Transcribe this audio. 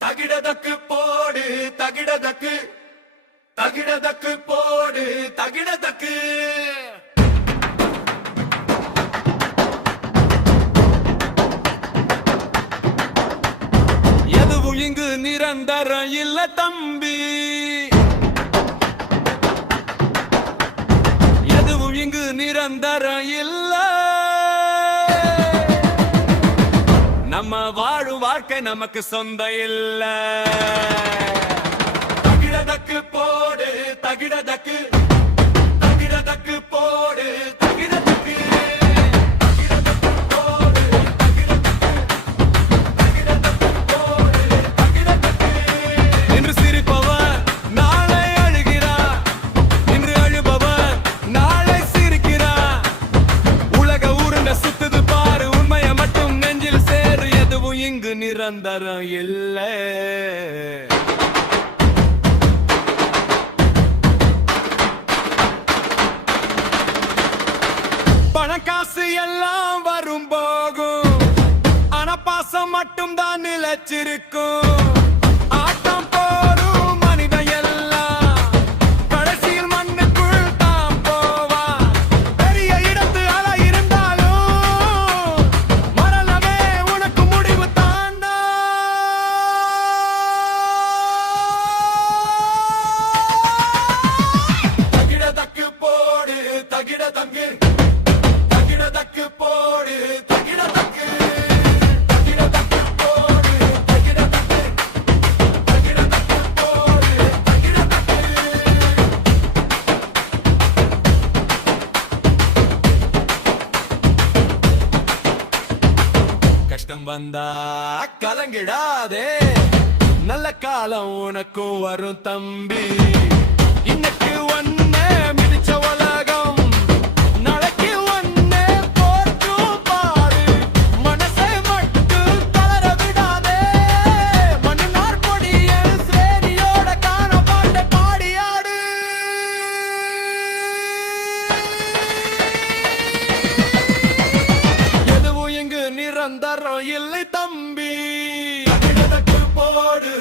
தகிடதக்கு போடு தகிடதக்கு தகிடதக்கு போடு தகிடதக்கு எதுவும் இங்கு நிரந்தரம் இல்ல தம்பி, எதுவும் இங்கு நிரந்தரம் இல்ல. நம்ம வாழும் வாழ்க்கை நமக்கு சொந்த இல்ல. தகிடதக்கு போடு தகிடதக்கு தகிடதக்கு போடு தகிடதக்கு தகிடதக்கு போடு தகிடதக்கு போடு தகிடதக்கு. இன்று சிரிப்பவர் நாளை அழுகிறார், இன்று அழுபவர் நாளை சிரிக்கிறார். உலக உருண்ட சுத்துது பாரு, உண்மையை மட்டும் நெஞ்சில் சேரு. எதுவும் இங்கு நிரந்தரம் இல்லை. பணக்காசு எல்லாம் வரும் போகும், ஆனா பாசம் மட்டும் தான் நிலைச்சிருக்கும். ஆட்டம் போரும் மனிதன் எல்லாம் கடைசியில் மண்ணுக்குள் தான் போவா. பெரிய இடத்து அலை இருந்தாலும் மரணமே உனக்கு முடிவு தாண்டா. தகிடதக்கு போடு தகிடதக்கு தகிடதக்கு போடு தகிடதக்கு தகிடதக்கு போடு தகிடதக்கு தகிடதக்கு போடு தகிடதக்கு. கஷ்டம் வந்தா கலங்கிடாதே, நல்ல காலம் உனக்கும் வரும் தம்பி. இன்னைக்கு ஒன்னே மிதிச்ச உலகம், நாளைக்கு ஒன்னே போற்றும் பாரு. மனசை மட்டும் தளர விடாதே, மண்ணினார் கொடியில் சேரியோட காண பாட்டை பாடியாடு. எதுவும் இங்கு நிரந்தரம் இல்லை தம்பி. தகிடதக்கு போடு